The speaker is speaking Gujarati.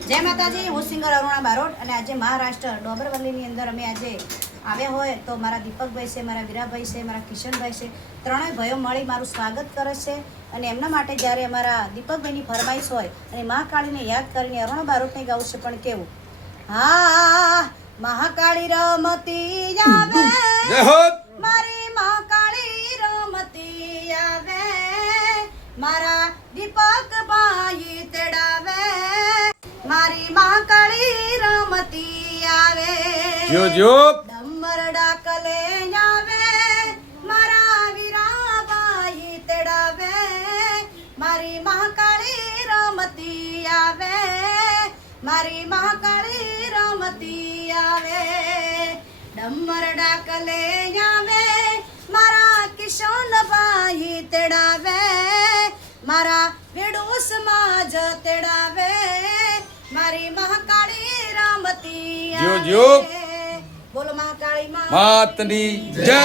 જય માતાજી હું સિંગર અરુણા બારોટ અને આજે મહારાષ્ટ્ર ડોબરવલ્લીની અંદર અમે આજે આવ્યા હોય તો મારા દીપકભાઈ છે મારા વીરાભાઈ છે મારા કિશનભાઈ છે ત્રણેય ભાઈઓ મળી મારું સ્વાગત કરે છે અને એમના માટે જ્યારે અમારા દીપકભાઈની ફરમાઈશ હોય અને મહાકાળીને યાદ કરીને અરુણા બારોટને ગાવું છે પણ કેવું? હા મહાકાળી રમતી આવે. મારી મહાકાળી રમતી આવે. મારા દીપક ભાઈ મહાકાળી રમતી આવે જો જો ડમર ડાકલે આવે મારા વીરાબાઈ તેડાવે મારી મહાકાળી રમતી આવે મારી મહાકાળી રમતી આવે ડમર ડાકલે આવે મારા કિશોનભાઈ તેડાવે મારા વિડુસમાં જ તેડાવે મારી કાળી રામતી જીઓ જીઓ. બોલો માં કાળી માતની જય.